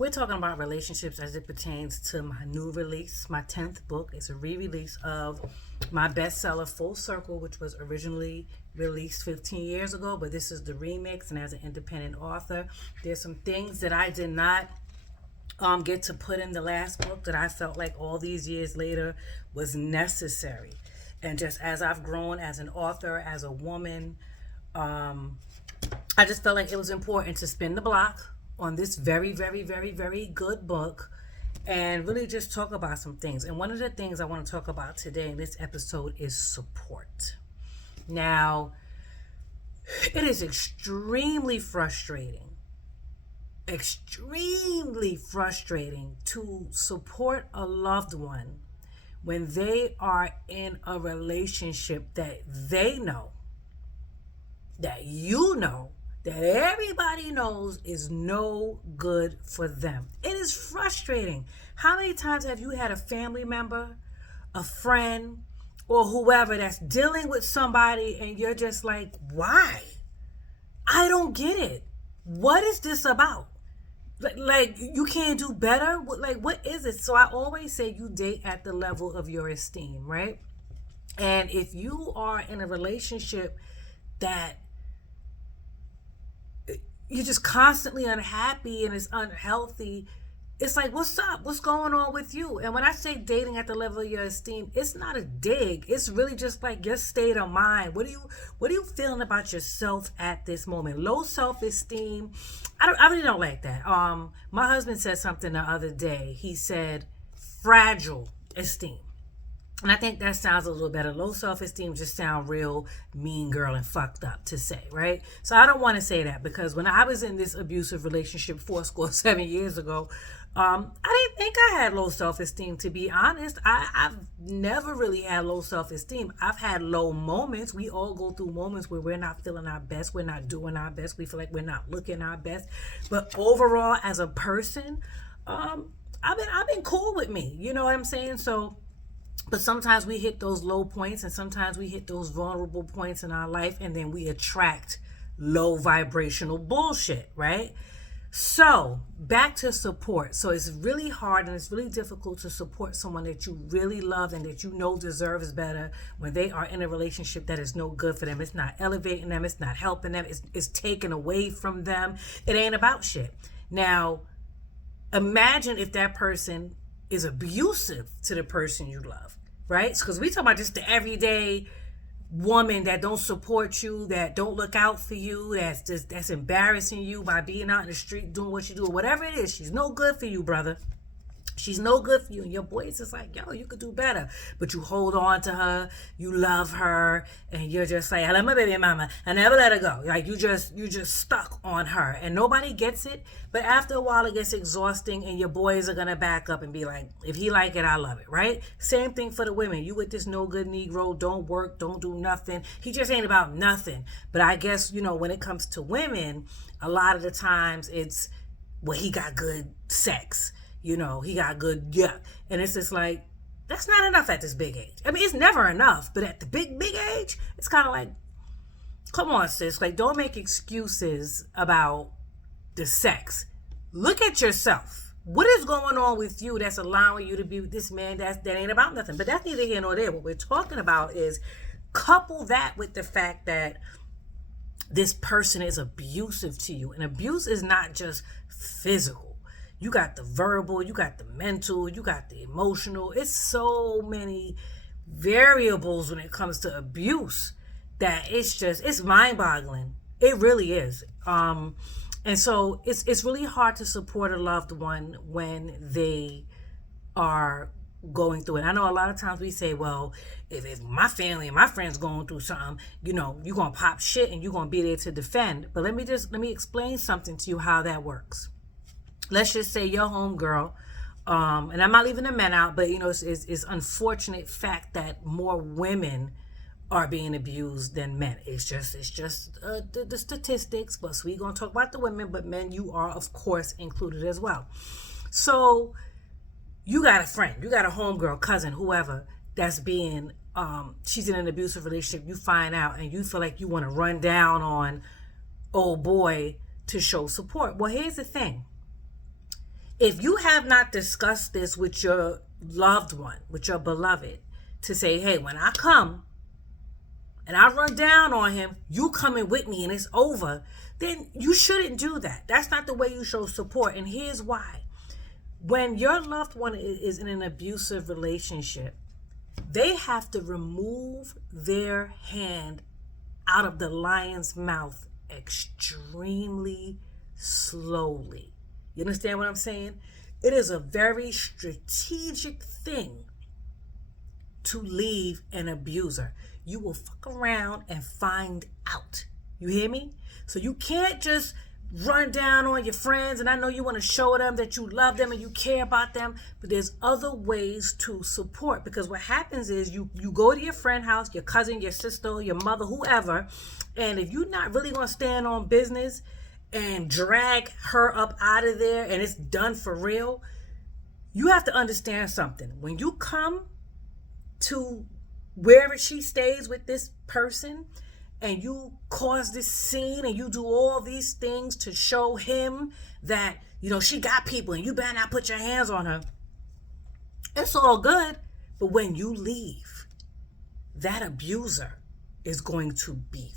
We're talking about relationships as it pertains to my new release, my 10th book. It's a re release of my bestseller, Full Circle, which was originally released 15 years ago, but this is the remix. And as an independent author, there's some things that I did not get to put in the last book that I felt like all these years later was necessary. And just as I've grown as an author, as a woman, I just felt like it was important to spin the block on this very, very, very, very good book and really just talk about some things. And one of the things I want to talk about today in this episode is support. Now, it is extremely frustrating to support a loved one when they are in a relationship that they know, that you know, that everybody knows is no good for them. It is frustrating. How many times have you had a family member, a friend, or whoever that's dealing with somebody and you're just like, why? I don't get it. What is this about? Like you can't do better? Like, what is it? So I always say you date at the level of your esteem, right? And if you are in a relationship that you're just constantly unhappy and it's unhealthy, it's like, what's up? What's going on with you? And when I say dating at the level of your esteem, it's not a dig. It's really just like your state of mind. What are you feeling about yourself at this moment? Low self-esteem. I really don't like that. My husband said something the other day. He said fragile esteem. And I think that sounds a little better. Low self-esteem just sound real mean girl and fucked up to say, right? So I don't want to say that because when I was in this abusive relationship 7 years ago, I didn't think I had low self-esteem, to be honest. I've never really had low self-esteem. I've had low moments. We all go through moments where we're not feeling our best. We're not doing our best. We feel like we're not looking our best. But overall, as a person, I've been cool with me. You know what I'm saying? So, but sometimes we hit those low points and sometimes we hit those vulnerable points in our life and then we attract low vibrational bullshit, right? So back to support. So it's really hard and it's really difficult to support someone that you really love and that you know deserves better when they are in a relationship that is no good for them. It's not elevating them. It's not helping them. It's taken away from them. It ain't about shit. Now, imagine if that person is abusive to the person you love, right? Because we talk about just the everyday woman that don't support you, that don't look out for you, that's embarrassing you by being out in the street doing what you do, or whatever it is. She's no good for you, brother. She's no good for you. And your boy is just like, yo, you could do better. But you hold on to her, you love her, and you're just like, I love my baby mama. I never let her go. Like you just stuck on her. And nobody gets it. But after a while it gets exhausting and your boys are gonna back up and be like, if he like it, I love it, right? Same thing for the women. You with this no good Negro, don't work, don't do nothing. He just ain't about nothing. But I guess, when it comes to women, a lot of the times it's, well, he got good sex. He got good, yeah. And it's just like, that's not enough at this big age. I mean, it's never enough, but at the big age, it's kind of like, come on, sis. Like, don't make excuses about the sex. Look at yourself. What is going on with you that's allowing you to be with this man that ain't about nothing? But that's neither here nor there. What we're talking about is couple that with the fact that this person is abusive to you. And abuse is not just physical. You got the verbal, you got the mental, you got the emotional. It's so many variables when it comes to abuse that it's mind-boggling. It really is. And so it's really hard to support a loved one when they are going through it. I know a lot of times we say, well, if my family and my friends going through something, you're going to pop shit and you're going to be there to defend. But let me explain something to you how that works. Let's just say your homegirl, and I'm not leaving the men out, but it's unfortunate fact that more women are being abused than men. It's just the statistics. But so we're gonna talk about the women, but men, you are of course included as well. So you got a friend, you got a homegirl, cousin, whoever that's being, she's in an abusive relationship. You find out and you feel like you want to run down on old boy to show support. Well, here's the thing. If you have not discussed this with your loved one, with your beloved, to say, hey, when I come and I run down on him, you coming with me and it's over, then you shouldn't do that. That's not the way you show support. And here's why. When your loved one is in an abusive relationship, they have to remove their hand out of the lion's mouth extremely slowly. You understand what I'm saying? It is a very strategic thing to leave an abuser. You will fuck around and find out. You hear me? So you can't just run down on your friends, and I know you want to show them that you love them and you care about them, but there's other ways to support. Because what happens is you go to your friend house, your cousin, your sister, your mother, whoever, and if you're not really going to stand on business and drag her up out of there and it's done for real, you have to understand something. When you come to wherever she stays with this person and you cause this scene and you do all these things to show him that, she got people and you better not put your hands on her, it's all good. But when you leave, that abuser is going to be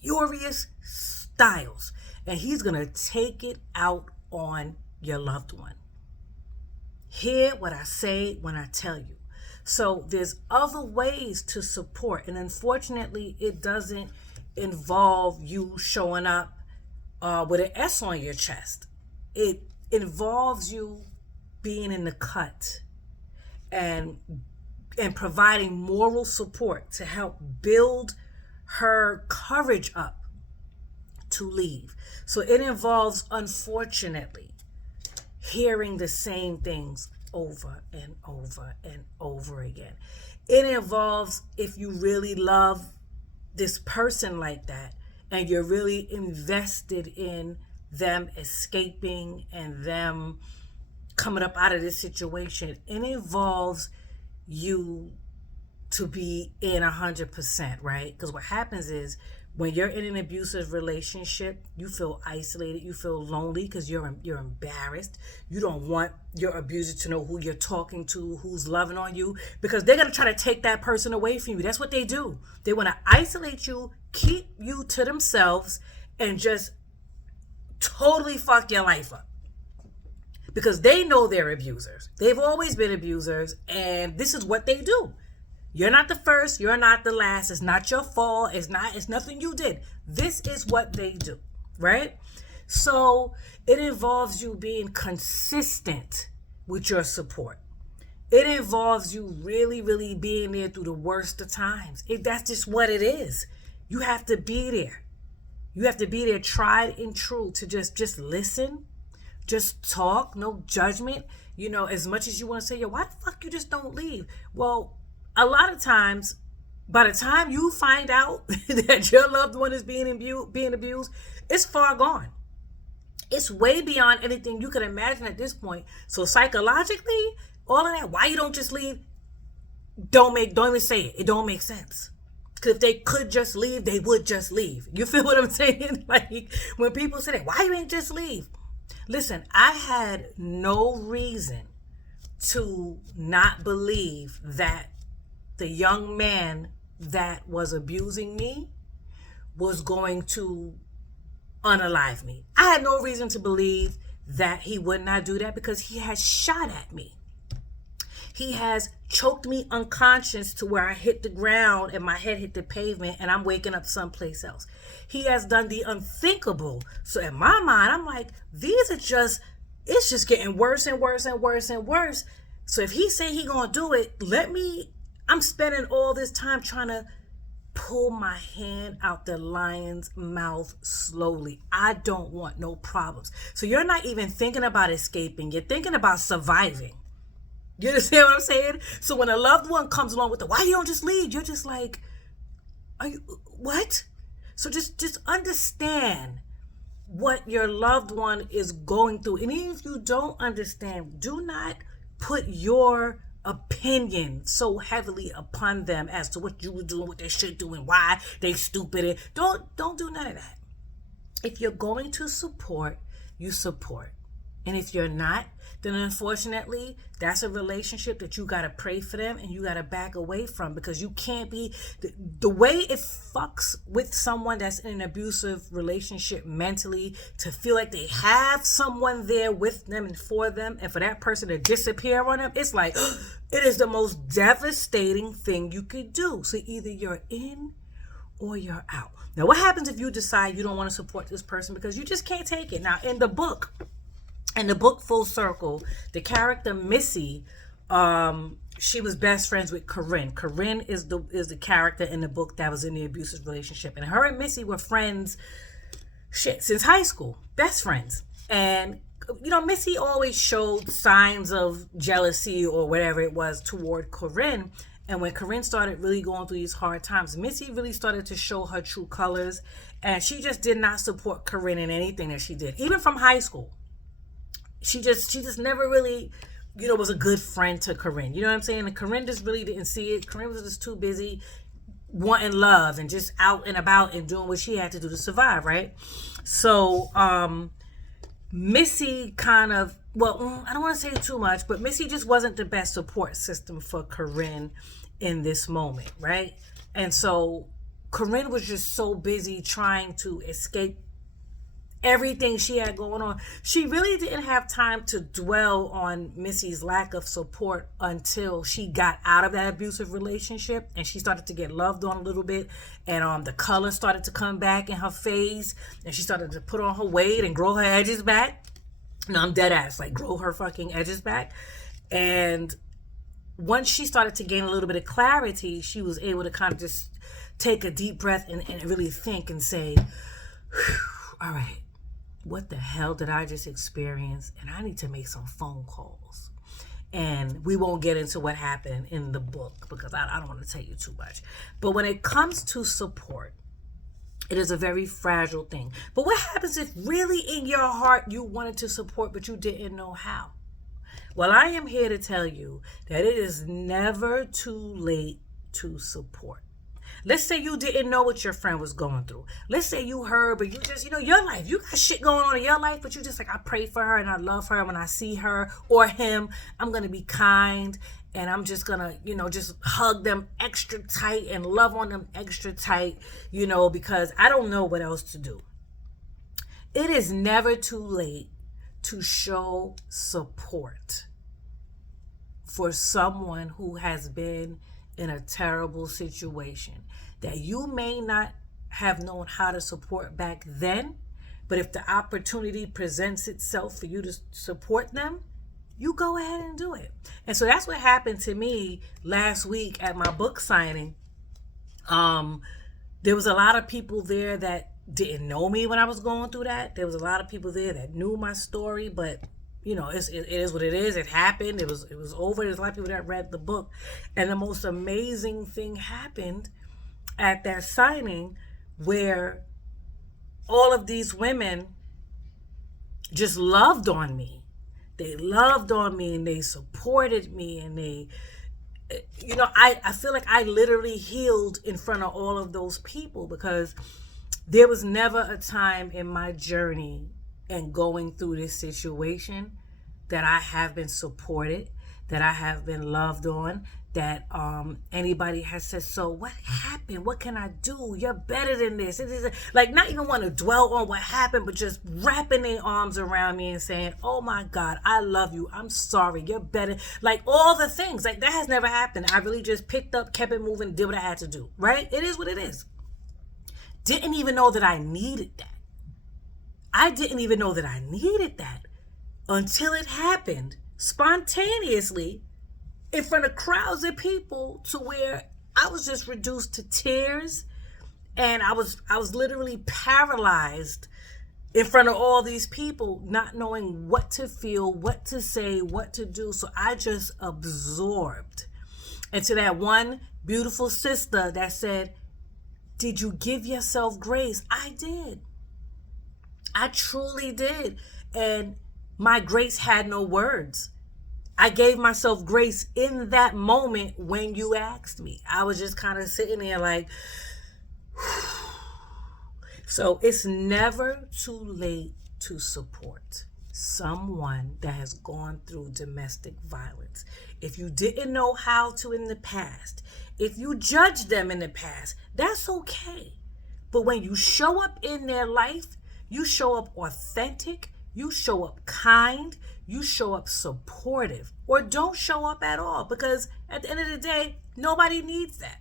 furious styles, and he's going to take it out on your loved one. Hear what I say when I tell you. So there's other ways to support, and unfortunately it doesn't involve you showing up with an S on your chest. It involves you being in the cut and providing moral support to help build her courage up to leave. So it involves, unfortunately, hearing the same things over and over and over again. It involves, if you really love this person like that and you're really invested in them escaping and them coming up out of this situation, it involves you to be in 100%, right? Because what happens is when you're in an abusive relationship, you feel isolated, you feel lonely because you're embarrassed. You don't want your abuser to know who you're talking to, who's loving on you, because they're going to try to take that person away from you. That's what they do. They want to isolate you, keep you to themselves, and just totally fuck your life up. Because they know they're abusers. They've always been abusers, and this is what they do. You're not the first, you're not the last. It's not your fault. It's nothing you did. This is what they do, right? So it involves you being consistent with your support. It involves you really, really being there through the worst of times. That's just what it is. You have to be there. You have to be there, tried and true, to just listen, just talk, no judgment. As much as you want to say, why the fuck you just don't leave? Well, a lot of times, by the time you find out that your loved one is being abused, it's far gone. It's way beyond anything you could imagine at this point. So psychologically, all of that, why you don't just leave, don't even say it. It don't make sense. Because if they could just leave, they would just leave. You feel what I'm saying? Like when people say that, why you ain't just leave? Listen, I had no reason to not believe that the young man that was abusing me was going to unalive me. I had no reason to believe that he would not do that because he has shot at me. He has choked me unconscious to where I hit the ground and my head hit the pavement and I'm waking up someplace else. He has done the unthinkable. So in my mind, I'm like, it's just getting worse and worse and worse and worse. So if he say he gonna do it, I'm spending all this time trying to pull my hand out the lion's mouth slowly. I don't want no problems. So you're not even thinking about escaping. You're thinking about surviving. You understand what I'm saying? So when a loved one comes along with why you don't just leave? You're just like, are you, what? So just understand what your loved one is going through. And even if you don't understand, do not put your opinion so heavily upon them as to what you were doing, what they should do, and why they stupid. Don't do none of that. If you're going to support, you support. And if you're not, then unfortunately, that's a relationship that you got to pray for them and you got to back away from, because you can't be the way it fucks with someone that's in an abusive relationship mentally, to feel like they have someone there with them and for them, and for that person to disappear on them. It's like, it is the most devastating thing you could do. So either you're in or you're out. Now, what happens if you decide you don't want to support this person because you just can't take it? Now, in the book Full Circle, the character Missy, she was best friends with Corinne. Corinne is the character in the book that was in the abusive relationship, and her and Missy were friends since high school, best friends. And Missy always showed signs of jealousy or whatever it was toward Corinne. And when Corinne started really going through these hard times, Missy really started to show her true colors, and she just did not support Corinne in anything that she did, even from high school. She just never really, was a good friend to Corinne. You know what I'm saying? And Corinne just really didn't see it. Corinne was just too busy wanting love and just out and about and doing what she had to do to survive, right? So Missy kind of, I don't want to say too much, but Missy just wasn't the best support system for Corinne in this moment, right? And so Corinne was just so busy trying to escape everything she had going on. She really didn't have time to dwell on Missy's lack of support until she got out of that abusive relationship and she started to get loved on a little bit, and the color started to come back in her face, and she started to put on her weight and grow her edges back. No, I'm dead ass, like grow her fucking edges back. And once she started to gain a little bit of clarity, she was able to kind of just take a deep breath and really think and say, all right, what the hell did I just experience? And I need to make some phone calls. And we won't get into what happened in the book because I don't want to tell you too much. But when it comes to support, it is a very fragile thing. But what happens if really in your heart you wanted to support but you didn't know how? Well, I am here to tell you that it is never too late to support. Let's say you didn't know what your friend was going through. Let's say you heard, but you just, your life, you got shit going on in your life, but you just like, I pray for her and I love her. When I see her or him, I'm going to be kind and I'm just going to, just hug them extra tight and love on them extra tight, because I don't know what else to do. It is never too late to show support for someone who has been in a terrible situation that you may not have known how to support back then, but if the opportunity presents itself for you to support them, you go ahead and do it. And so that's what happened to me last week at my book signing. There was a lot of people there that didn't know me when I was going through that. There was a lot of people there that knew my story, but it is what it is. It happened. It was over. There's a lot of people that read the book. And the most amazing thing happened at that signing, where all of these women just loved on me. They loved on me and they supported me, and they, I feel like I literally healed in front of all of those people, because there was never a time in my journey and going through this situation that I have been supported, that I have been loved on, that anybody has said, so what happened? What can I do? You're better than this. It is like, not even want to dwell on what happened, but just wrapping their arms around me and saying, oh my God, I love you. I'm sorry. You're better. Like all the things, like that has never happened. I really just picked up, kept it moving, did what I had to do, right? It is what it is. Didn't even know that I needed that. I didn't even know that I needed that until it happened spontaneously in front of crowds of people, to where I was just reduced to tears, and I was literally paralyzed in front of all these people, not knowing what to feel, what to say, what to do. So I just absorbed. And to that one beautiful sister that said, did you give yourself grace? I did. I truly did. And my grace had no words. I gave myself grace in that moment when you asked me. I was just kind of sitting there like, so it's never too late to support. someone that has gone through domestic violence. If you didn't know how to in the past, if you judged them in the past, that's okay. But when you show up in their life, you show up authentic, you show up kind, you show up supportive, or don't show up at all, because at the end of the day, nobody needs that.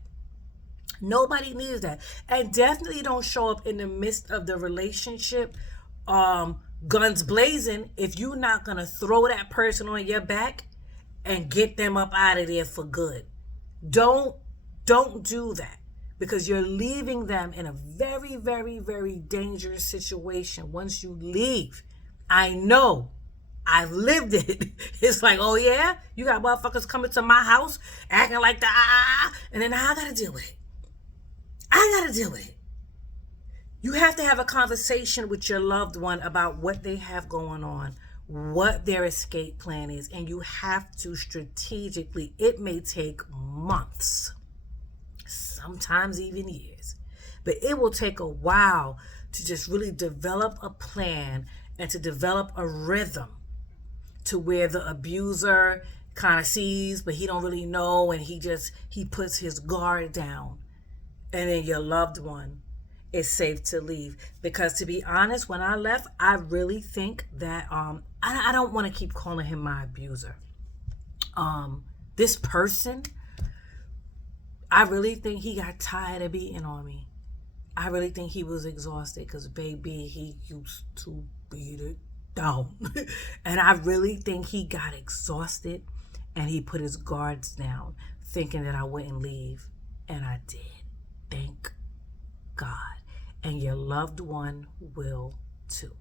Nobody needs that. And definitely don't show up in the midst of the relationship, guns blazing, if you're not going to throw that person on your back and get them up out of there for good. Don't do that, because you're leaving them in a very, very, very dangerous situation once you leave. I know. I've lived it. It's like, oh yeah, you got motherfuckers coming to my house acting like the and then I gotta deal with it. I gotta deal with it. You have to have a conversation with your loved one about what they have going on, what their escape plan is, and you have to strategically, it may take months, sometimes even years, but it will take a while to just really develop a plan and to develop a rhythm to where the abuser kind of sees, but he don't really know, and he puts his guard down, and then your loved one is safe to leave. Because to be honest, when I left, I really think that I don't want to keep calling him my abuser. This person, I really think he got tired of beating on me. I really think he was exhausted, because baby, he used to beat it down. And I really think he got exhausted and he put his guards down, thinking that I wouldn't leave. And I did. Thank God. And your loved one will too.